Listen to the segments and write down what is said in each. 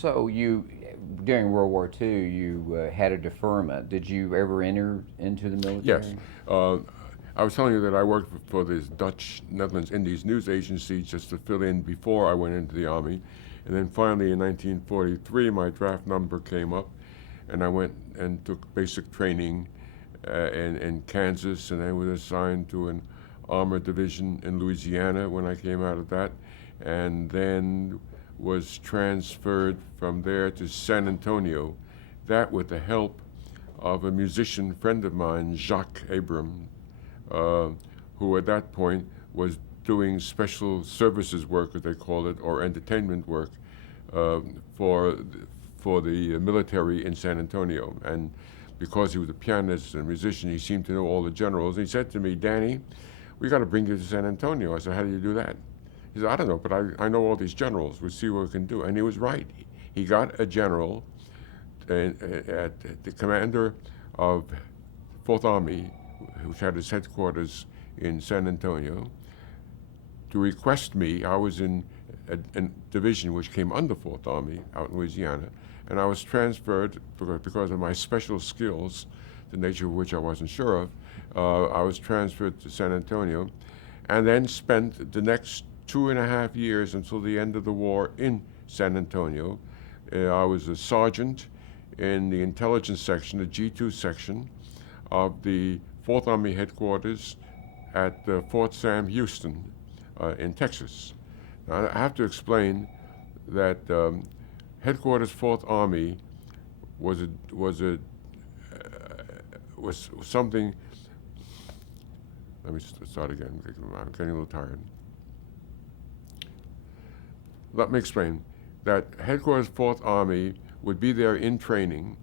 So during World War II, you had a deferment. Did you ever enter into the Yes. military? Uh, I was telling you that I worked for this Dutch Netherlands Indies news agency just to fill in before I went into the Army. And then finally in 1943, my draft number came up, and I went and took basic training in Kansas, and I was assigned to an armored division in Louisiana when I came out of that, and then was transferred from there to San Antonio. That with the help of a musician friend of mine, Jacques Abram, uh, who at that point was doing special services work, as they call it, or entertainment work uh, for for the military in San Antonio. And because he was a pianist and musician, he seemed to know all the generals. And he said to me, "Danny, we got to bring you to San Antonio." I said, "How do you do that?" He said, "I don't know, but I know all these generals. We'll see what we can do." And he was right. He got a general, at the commander of Fourth Army, which had its headquarters in San Antonio, to request me. I was in a division which came under Fourth Army out in Louisiana, and I was transferred because of my special skills, the nature of which I wasn't sure of. I was transferred to San Antonio, and then spent the next 2.5 years until the end of the war in San Antonio. I was a sergeant in the intelligence section, the G2 section of the Fourth Army headquarters at Fort Sam Houston in Texas. Now, I have to explain that headquarters Fourth Army was a, was a was something. Let me start again. I'm getting a little tired. Let me explain that headquarters Fourth Army would be there in training,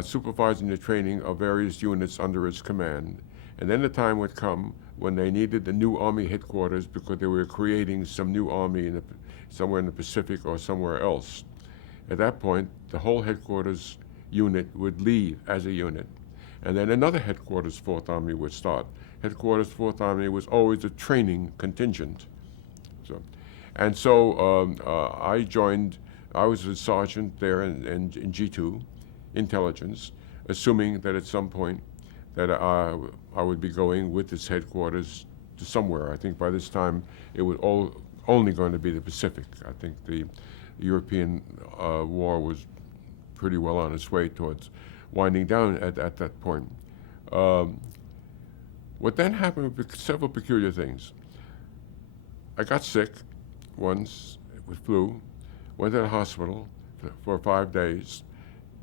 supervising the training of various units under its command. And then the time would come when they needed the new Army headquarters because they were creating some new Army somewhere in the Pacific or somewhere else. At that point, the whole headquarters unit would leave as a unit. And then another headquarters Fourth Army would start. Headquarters Fourth Army was always a training contingent. So, and so I joined. I was a sergeant there in G2, intelligence, assuming that at some point that I would be going with its headquarters to somewhere. I think by this time it was only going to be the Pacific. I think the European war was pretty well on its way towards winding down at that point. Um, what then happened were several peculiar things. I got sick once with flu, went to the hospital for 5 days.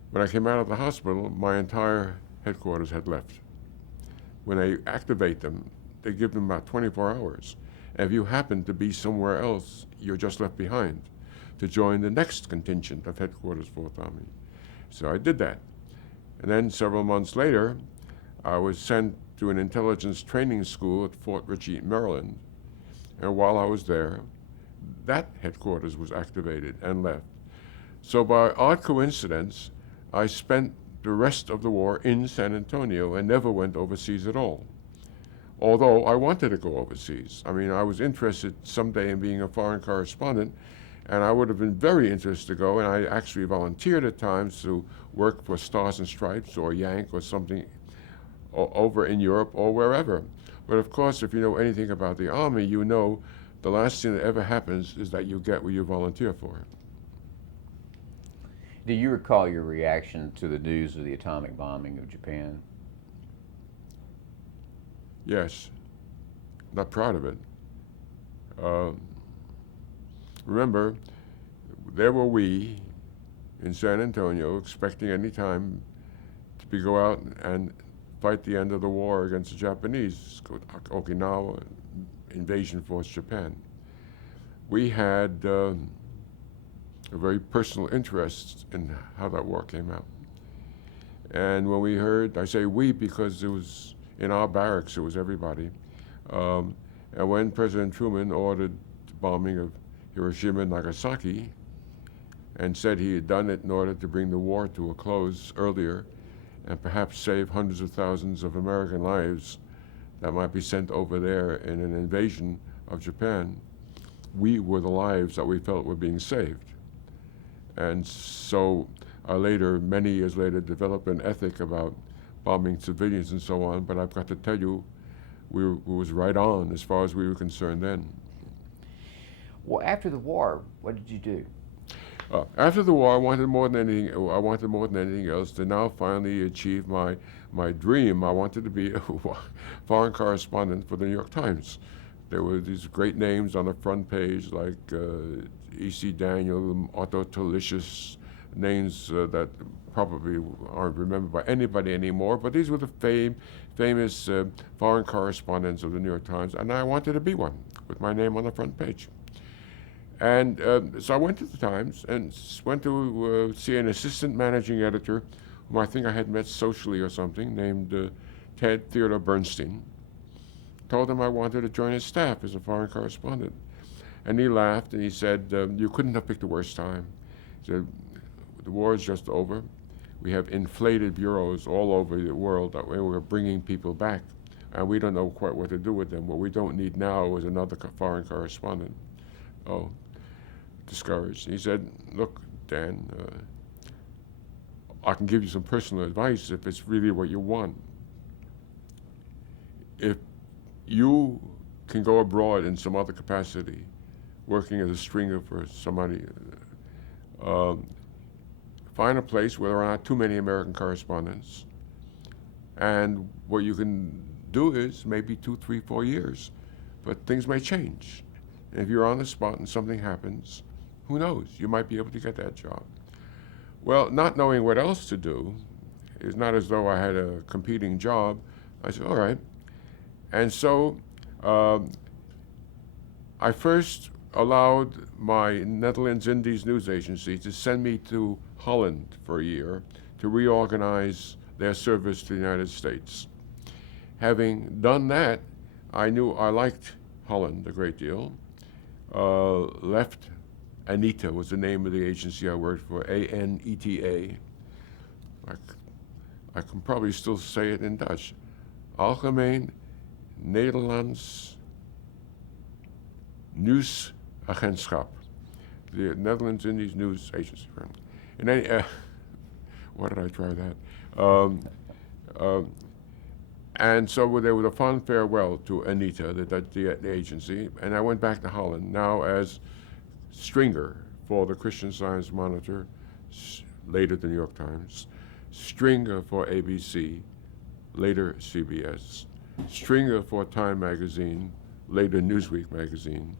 When I came out of the hospital, my entire headquarters had left. When they activate them, they give them about 24 hours. And if you happen to be somewhere else, you're just left behind to join the next contingent of headquarters Fourth Army. So I did that. And then several months later, I was sent to an intelligence training school at Fort Ritchie, Maryland. And while I was there, that headquarters was activated and left. So by odd coincidence, I spent the rest of the war in San Antonio and never went overseas at all. Although I wanted to go overseas. I mean, I was interested someday in being a foreign correspondent, and I would have been very interested to go, and I actually volunteered at times to work for Stars and Stripes or Yank or something over in Europe or wherever. But of course, if you know anything about the Army, you know the last thing that ever happens is that you get what you volunteer for. Do you recall your reaction to the news of the atomic bombing of Japan? Yes, not proud of it. Uh, remember, there were we in San Antonio expecting any time to go out and fight the end of the war against the Japanese, Okinawa, invasion force Japan. We had a very personal interest in how that war came out. And when we heard, I say we because it was in our barracks, it was everybody. Um, and when President Truman ordered the bombing of Hiroshima and Nagasaki and said he had done it in order to bring the war to a close earlier and perhaps save hundreds of thousands of American lives that might be sent over there in an invasion of Japan, we were the lives that we felt were being saved. And so I later, many years later, developed an ethic about bombing civilians and so on. But I've got to tell you, we was right on as far as we were concerned then. Well, after the war, what did you do? After the war, I wanted more than anything. I wanted more than anything else to now finally achieve my dream. I wanted to be a foreign correspondent for the New York Times. There were these great names on the front page like E.C. Daniel, Otto Talicious, names that probably aren't remembered by anybody anymore. But these were the famous foreign correspondents of the New York Times, and I wanted to be one with my name on the front page. And so I went to the Times and went to see an assistant managing editor, whom I think I had met socially or something, named Ted Theodore Bernstein. Told him I wanted to join his staff as a foreign correspondent. And he laughed and he said, you couldn't have picked a worse time. He said, the war is just over. We have inflated bureaus all over the world that way we're bringing people back. And we don't know quite what to do with them. What we don't need now is another foreign correspondent. Oh, discouraged. He said, look, Dan, I can give you some personal advice if it's really what you want. If you can go abroad in some other capacity, working as a stringer for somebody, find a place where there are not too many American correspondents, and what you can do is maybe 2, 3, 4 years, but things may change. And if you're on the spot and something happens, who knows? You might be able to get that job. Well, not knowing what else to do, it's not as though I had a competing job. I said, all right. And so I first allowed my Netherlands Indies news agency to send me to Holland for a year to reorganize their service to the United States. Having done that, I knew I liked Holland a great deal. Left Anita was the name of the agency I worked for, A-N-E-T-A. I can probably still say it in Dutch. Algemeen Nederlands Nieuwsagentschap, the Netherlands Indies News Agency. In any, why did I try that? And so there was a fond farewell to Anita, the agency, and I went back to Holland, now as stringer for the Christian Science Monitor, later the New York Times, stringer for ABC, later CBS, stringer for Time Magazine, later Newsweek Magazine,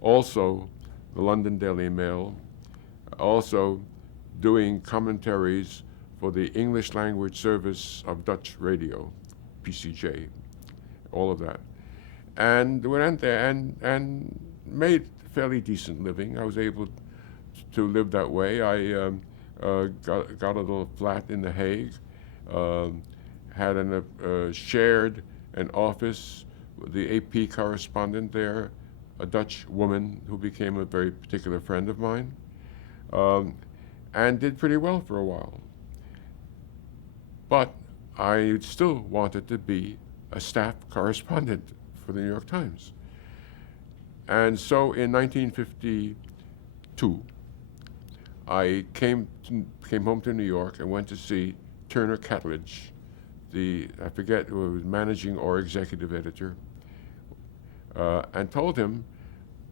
also the London Daily Mail, also doing commentaries for the English language service of Dutch radio, PCJ, all of that. And went there and made fairly decent living. I was able to live that way. I got a little flat in The Hague, had shared an office with the AP correspondent there, a Dutch woman who became a very particular friend of mine, and did pretty well for a while. But I still wanted to be a staff correspondent for the New York Times. And so in 1952, I came home to New York and went to see Turner Catledge, I forget who was managing or executive editor, and told him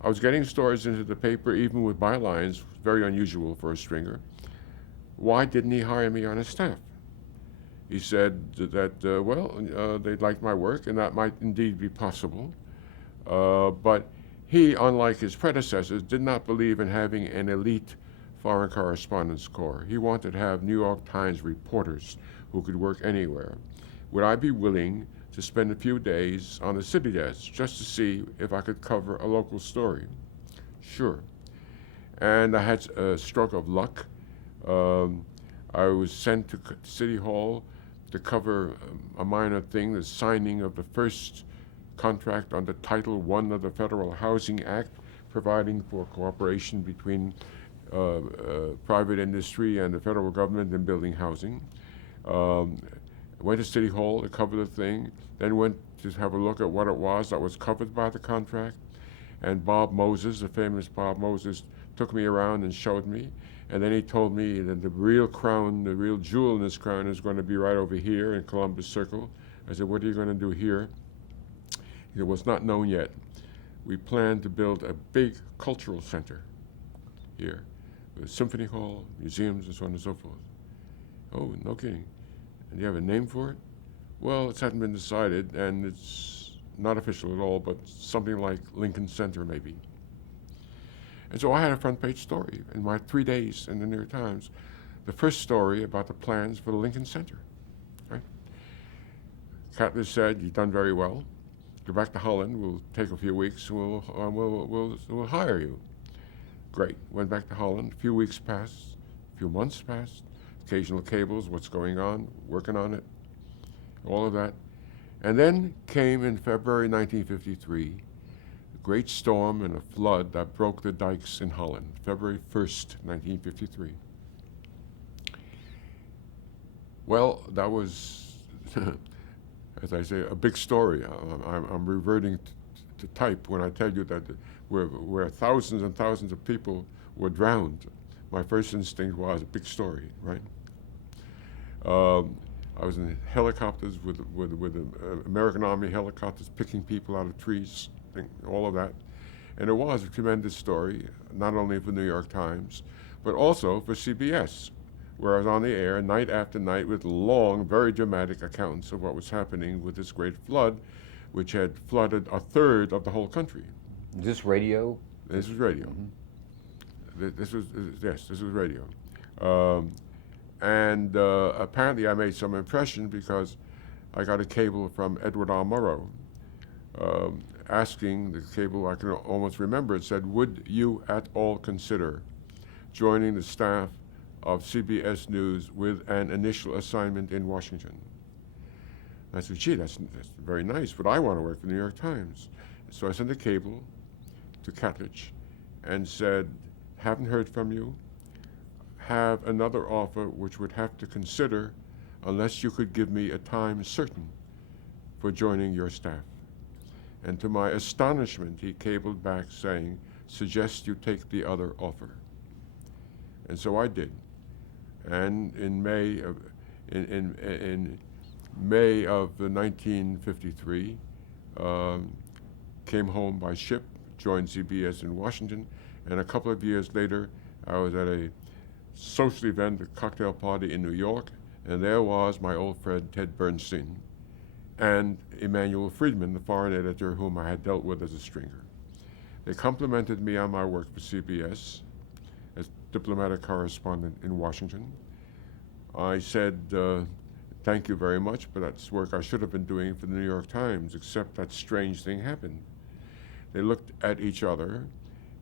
I was getting stories into the paper even with bylines, very unusual for a stringer. Why didn't he hire me on his staff? He said that, they liked my work, and that might indeed be possible. But he, unlike his predecessors, did not believe in having an elite foreign correspondence corps. He wanted to have New York Times reporters who could work anywhere. Would I be willing to spend a few days on the city desk just to see if I could cover a local story? Sure. And I had a stroke of luck. I was sent to City Hall to cover a minor thing, the signing of the first contract under Title I of the Federal Housing Act, providing for cooperation between private industry and the federal government in building housing. Went to City Hall to cover the thing, then went to have a look at what it was that was covered by the contract. And Bob Moses, the famous Bob Moses, took me around and showed me. And then he told me that the real crown, the real jewel in this crown is going to be right over here in Columbus Circle. I said, what are you going to do here? He said, well, it's not known yet. We plan to build a big cultural center here with a symphony hall, museums, and so on and so forth. Oh, no kidding. And do you have a name for it? Well, it hasn't been decided, and it's not official at all, but something like Lincoln Center, maybe. And so I had a front page story in my 3 days in the New York Times, the first story about the plans for the Lincoln Center. Right? Catlett said, you've done very well. Go back to Holland. We'll take a few weeks. We'll hire you. Great. Went back to Holland. A few weeks passed. A few months passed. Occasional cables. What's going on? Working on it. All of that. And then came in February 1953, a great storm and a flood that broke the dikes in Holland. February 1st, 1953. Well, that was, as I say, a big story. I'm reverting to type when I tell you that where thousands and thousands of people were drowned. My first instinct was a big story, right? I was in helicopters with American Army helicopters picking people out of trees, all of that. And it was a tremendous story, not only for the New York Times, but also for CBS, where I was on the air night after night with long, very dramatic accounts of what was happening with this great flood, which had flooded a third of the whole country. Is this radio? This was radio. Mm-hmm. This was radio. And apparently I made some impression because I got a cable from Edward R. Murrow asking, the cable I can almost remember, it said, would you at all consider joining the staff of CBS News with an initial assignment in Washington? I said, gee, that's very nice, but I want to work for the New York Times. So I sent a cable to Catlett and said, haven't heard from you. Have another offer which would have to consider unless you could give me a time certain for joining your staff. And to my astonishment, he cabled back saying, suggest you take the other offer. And so I did. And in May of 1953, came home by ship, joined CBS in Washington, and a couple of years later, I was at a social event, a cocktail party in New York, and there was my old friend Ted Bernstein and Emanuel Friedman, the foreign editor whom I had dealt with as a stringer. They complimented me on my work for CBS as diplomatic correspondent in Washington. I said, thank you very much, but that's work I should have been doing for the New York Times, except that strange thing happened. They looked at each other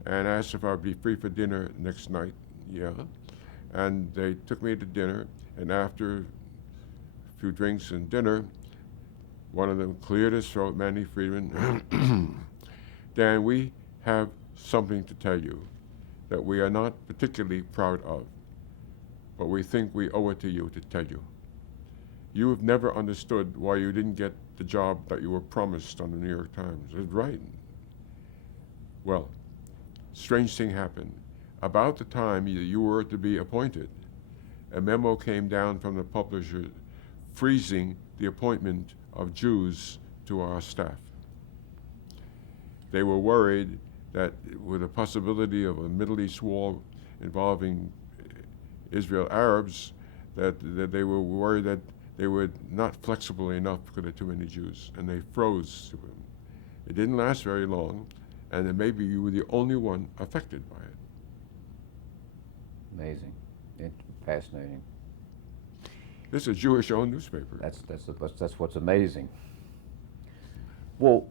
and asked if I would be free for dinner next night. Yeah. And they took me to dinner, and after a few drinks and dinner, one of them cleared his throat, Manny Friedman. Dan, we have something to tell you that we are not particularly proud of, but we think we owe it to you to tell you. You have never understood why you didn't get the job that you were promised on the New York Times. That's right. Well, strange thing happened. About the time you were to be appointed, a memo came down from the publisher freezing the appointment of Jews to our staff. They were worried that with the possibility of a Middle East war involving Israel Arabs, that they were worried that they were not flexible enough because there were too many Jews, and they froze them. It didn't last very long, and then maybe you were the only one affected by it. Amazing. Fascinating. This is a Jewish-owned newspaper. That's what's amazing. Well,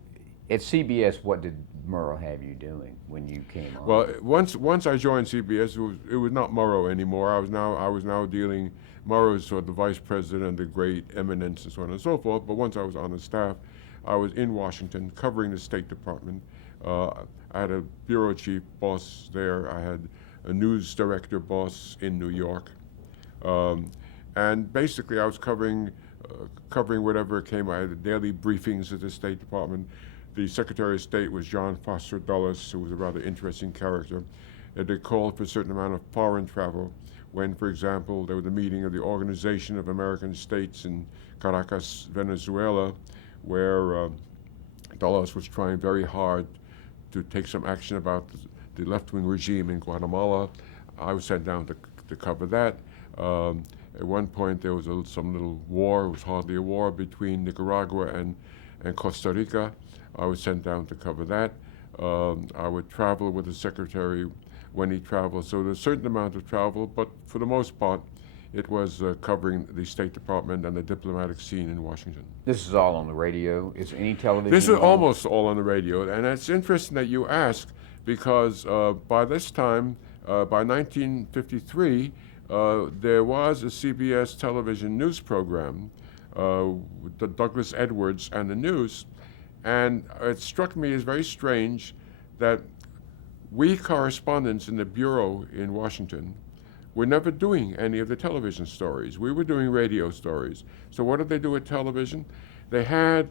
at CBS, what did Murrow have you doing when you came on? Well, once I joined CBS, it was not Murrow anymore. I was now dealing. Murrow is sort of the vice president, the great eminence, and so on and so forth. But once I was on the staff, I was in Washington covering the State Department. I had a bureau chief boss there. I had a news director boss in New York. And basically I was covering whatever came. I had daily briefings at the State Department. The Secretary of State was John Foster Dulles, who was a rather interesting character. that they called for a certain amount of foreign travel. When, for example, there was a meeting of the Organization of American States in Caracas, Venezuela, where Dulles was trying very hard to take some action about the left-wing regime in Guatemala. I was sent down to cover that. At one point, there was some little war. It was hardly a war between Nicaragua and Costa Rica. I was sent down to cover that. I would travel with the secretary when he traveled. So there's a certain amount of travel, but for the most part, it was covering the State Department and the diplomatic scene in Washington. This is all on the radio. Is any television? This is involved? almost all on the radio, and it's interesting that you ask, because by this time, by 1953, there was a CBS television news program with the Douglas Edwards and the news, and it struck me as very strange that we correspondents in the bureau in Washington were never doing any of the television stories. We were doing radio stories. So what did they do with television? They had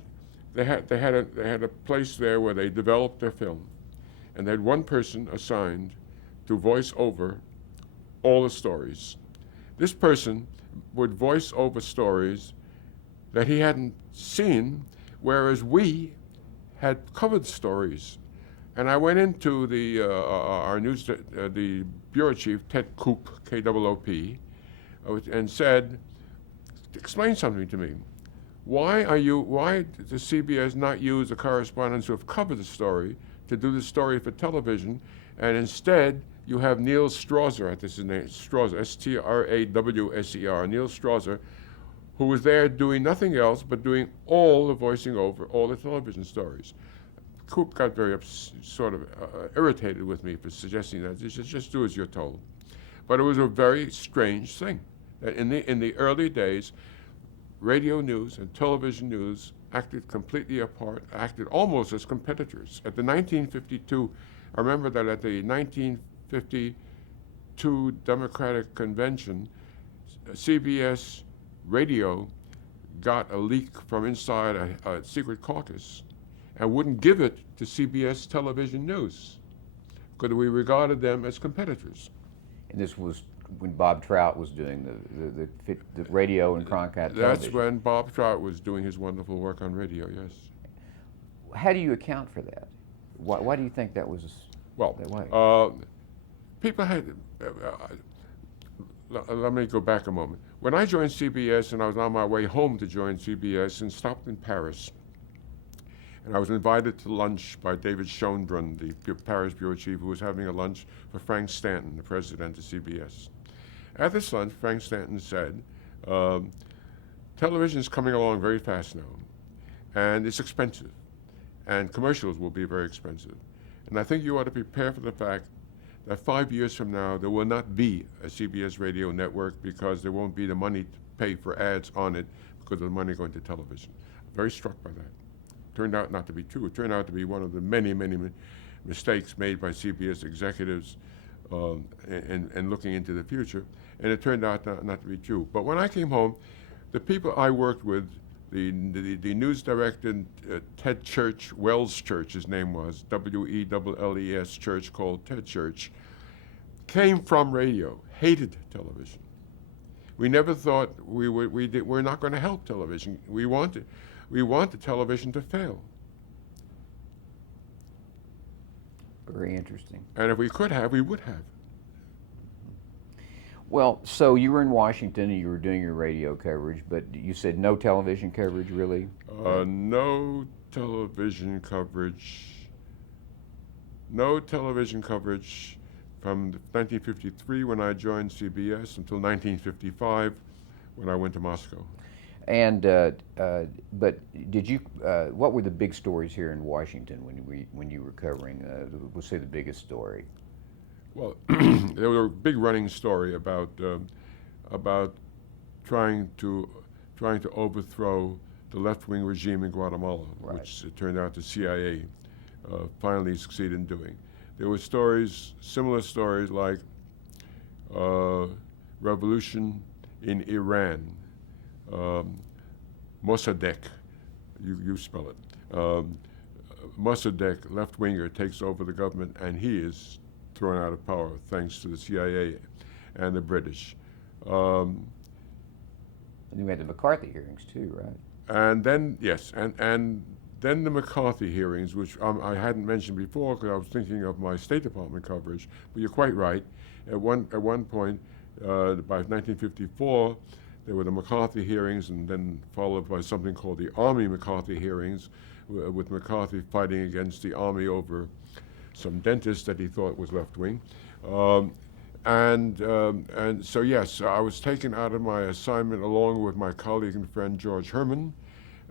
a place there where they developed their film, and they had one person assigned to voice over all the stories. This person would voice over stories that he hadn't seen, whereas we had covered stories. And I went into our news, the bureau chief, Ted Koop, K-O-O-P, and said, explain something to me. Why does CBS not use the correspondents who have covered the story to do the story for television, and instead you have Neil Strasser, this is his name, Strasser, S-T-R-A-W-S-E-R, Neil Strasser, who was there doing nothing else but doing all the voicing over, all the television stories. Coop got very irritated with me for suggesting that. He said, just do as you're told. But it was a very strange thing. That in the early days, radio news and television news acted completely apart, acted almost as competitors. At the 1952, I remember that at the 1952 Democratic Convention, CBS radio got a leak from inside a secret caucus and wouldn't give it to CBS television news because we regarded them as competitors. And this was when Bob Trout was doing the radio and Cronkite television. That's when Bob Trout was doing his wonderful work on radio, yes. How do you account for that? Why do you think that was that way? People had, let me go back a moment. When I joined CBS and I was on my way home to join CBS and stopped in Paris, and I was invited to lunch by David Schoenbrunn, the Paris bureau chief, who was having a lunch for Frank Stanton, the president of CBS. At this lunch, Frank Stanton said, television is coming along very fast now, and it's expensive, and commercials will be very expensive. And I think you ought to prepare for the fact that 5 years from now, there will not be a CBS radio network because there won't be the money to pay for ads on it because of the money going to television. Very struck by that. Turned out not to be true. It turned out to be one of the many, many mistakes made by CBS executives in looking into the future, and it turned out not to be true. But when I came home, the people I worked with, the news director, Ted Church, Wells Church, his name was, W-E-L-L-E-S Church, called Ted Church, came from radio, hated television. We never thought we're not going to help television. We wanted television to fail. Very interesting. And if we could have, we would have. Well, so you were in Washington and you were doing your radio coverage, but you said no television coverage, really? No television coverage. No television coverage from 1953 when I joined CBS until 1955 when I went to Moscow. And but did you? What were the big stories here in Washington when you were covering? We'll say the biggest story. Well, there was a big running story about trying to overthrow the left-wing regime in Guatemala, right, which it turned out the CIA finally succeeded in doing. There were stories, similar stories like revolution in Iran. Mossadegh, you spell it. Mossadegh, left-winger, takes over the government, and he is thrown out of power thanks to the CIA and the British. Um, And you had the McCarthy hearings too, right? and then, yes, and then the McCarthy hearings, which I hadn't mentioned before because I was thinking of my State Department coverage, but you're quite right. At one point, by 1954, there were the McCarthy hearings, and then followed by something called the Army McCarthy hearings, with McCarthy fighting against the Army over some dentist that he thought was left-wing. Um, and so, yes, I was taken out of my assignment along with my colleague and friend George Herman,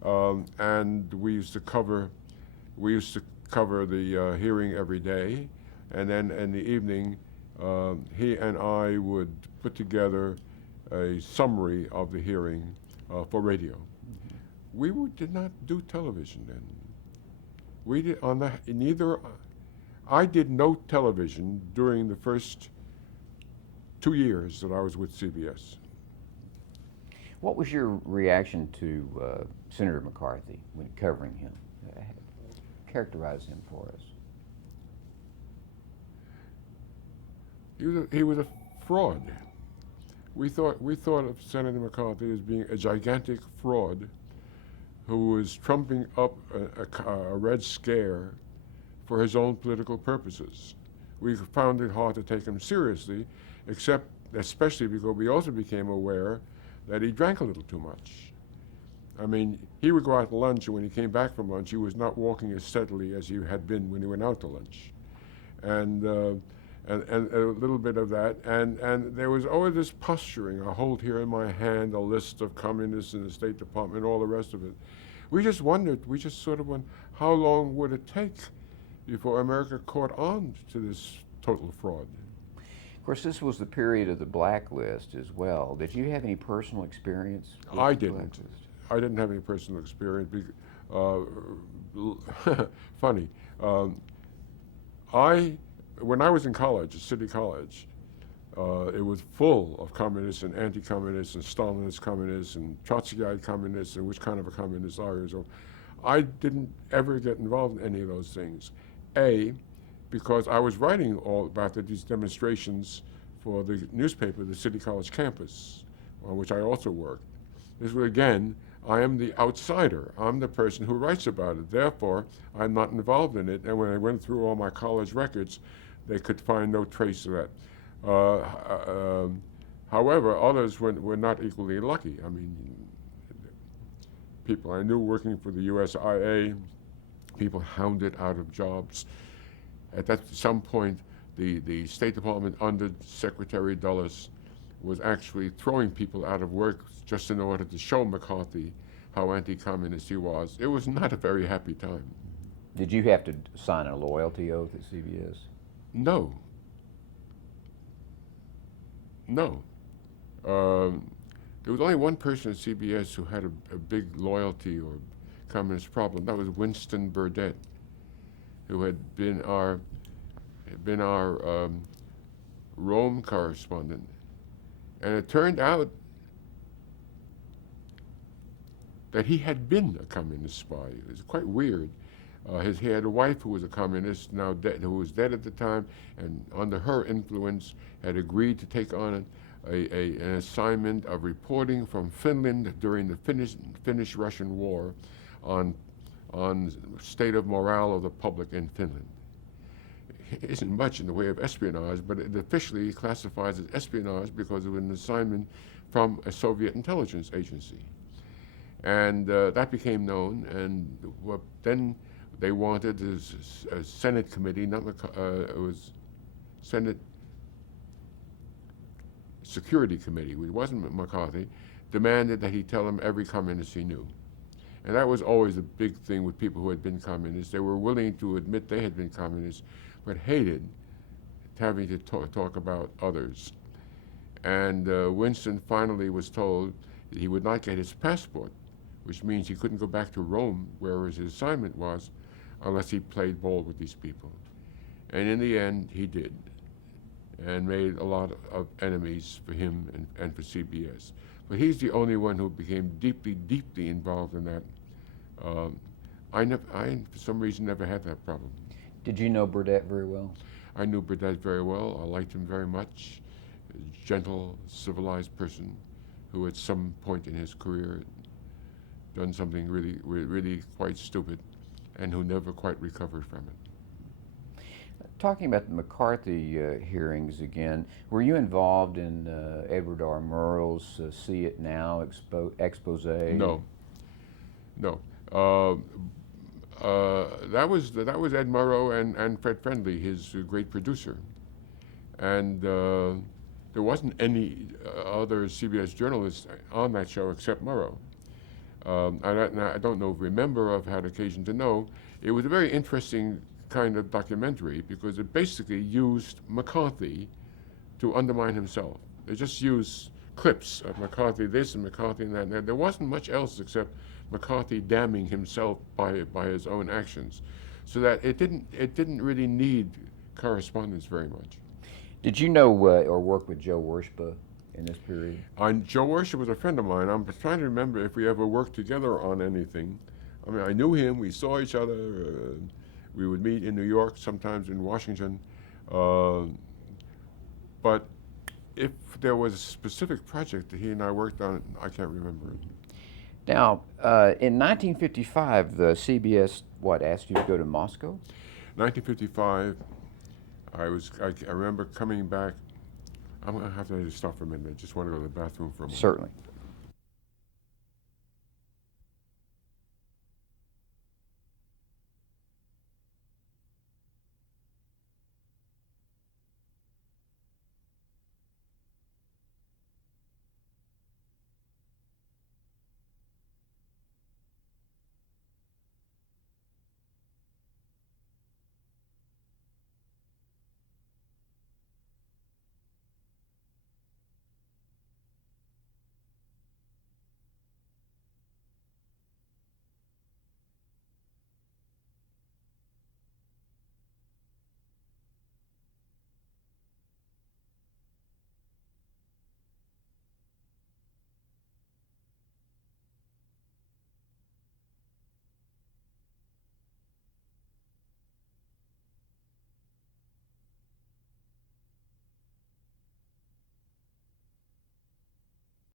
and we used to cover the hearing every day, and then in the evening, he and I would put together a summary of the hearing for radio. We did not do television then. We did on the neither. I did no television during the first 2 years that I was with CBS. What was your reaction to Senator McCarthy when covering him? Characterize him for us. He was a fraud. We thought of Senator McCarthy as being a gigantic fraud who was trumping up a Red Scare for his own political purposes. We found it hard to take him seriously, especially because we also became aware that he drank a little too much. I mean, he would go out to lunch, and when he came back from lunch, he was not walking as steadily as he had been when he went out to lunch. And a little bit of that. And there was always this posturing. I hold here in my hand a list of communists in the State Department, all the rest of it. We just sort of wondered, how long would it take before America caught on to this total fraud? Of course, this was the period of the blacklist as well. Did you have any personal experience with I the didn't. blacklist? I didn't have any personal experience. Funny. When I was in college, at City College, it was full of communists and anti-communists and Stalinist communists and Trotskyite communists and which kind of a communist are you. So I didn't ever get involved in any of those things. Because I was writing all about these demonstrations for the newspaper, the City College campus, on which I also worked. This was, again, I am the outsider. I'm the person who writes about it. Therefore, I'm not involved in it. And when I went through all my college records, they could find no trace of that. However, others were not equally lucky. I mean, people I knew working for the USIA, people hounded out of jobs. At some point, the State Department under Secretary Dulles was actually throwing people out of work just in order to show McCarthy how anti-communist he was. It was not a very happy time. Did you have to sign a loyalty oath at CBS? No. No. There was only one person at CBS who had a big loyalty or communist problem. That was Winston Burdett, who had been our Rome correspondent. And it turned out that he had been a communist spy. It was quite weird. He had a wife who was a communist, now dead, who was dead at the time, and under her influence had agreed to take on an assignment of reporting from Finland during the Finnish-Russian War on state of morale of the public in Finland. It isn't much in the way of espionage, but it officially classifies as espionage because it was an assignment from a Soviet intelligence agency. And that became known, and what then they wanted is a Senate committee, it was Senate Security Committee, which wasn't McCarthy, demanded that he tell them every communist he knew. And that was always a big thing with people who had been communists. They were willing to admit they had been communists, but hated having to talk about others. And Winston finally was told that he would not get his passport, which means he couldn't go back to Rome, where his assignment was, unless he played ball with these people. And in the end, he did, and made a lot of enemies for him and for CBS. But he's the only one who became deeply, deeply involved in that. I, for some reason, never had that problem. Did you know Burdett very well? I knew Burdett very well. I liked him very much. A gentle, civilized person who at some point in his career done something really quite stupid and who never quite recovered from it. Talking about the McCarthy hearings again, were you involved in Edward R. Murrow's See It Now expose? No, no. That was Ed Murrow and Fred Friendly, his great producer, and there wasn't any other CBS journalist on that show except Murrow. I don't know, remember, I've had occasion to know, it was a very interesting kind of documentary because it basically used McCarthy to undermine himself. They just used clips of McCarthy this and McCarthy that, and there wasn't much else except McCarthy damning himself by his own actions, so that it didn't really need correspondence very much. Did you know or work with Joe Worshpa in this period? Joe Worship was a friend of mine. I'm trying to remember if we ever worked together on anything. I mean, I knew him. We saw each other. We would meet in New York, sometimes in Washington. But if there was a specific project that he and I worked on, I can't remember it. Now, in 1955, the CBS asked you to go to Moscow? 1955, I remember coming back. I'm going to have to stop for a minute. I just want to go to the bathroom for a moment. Certainly.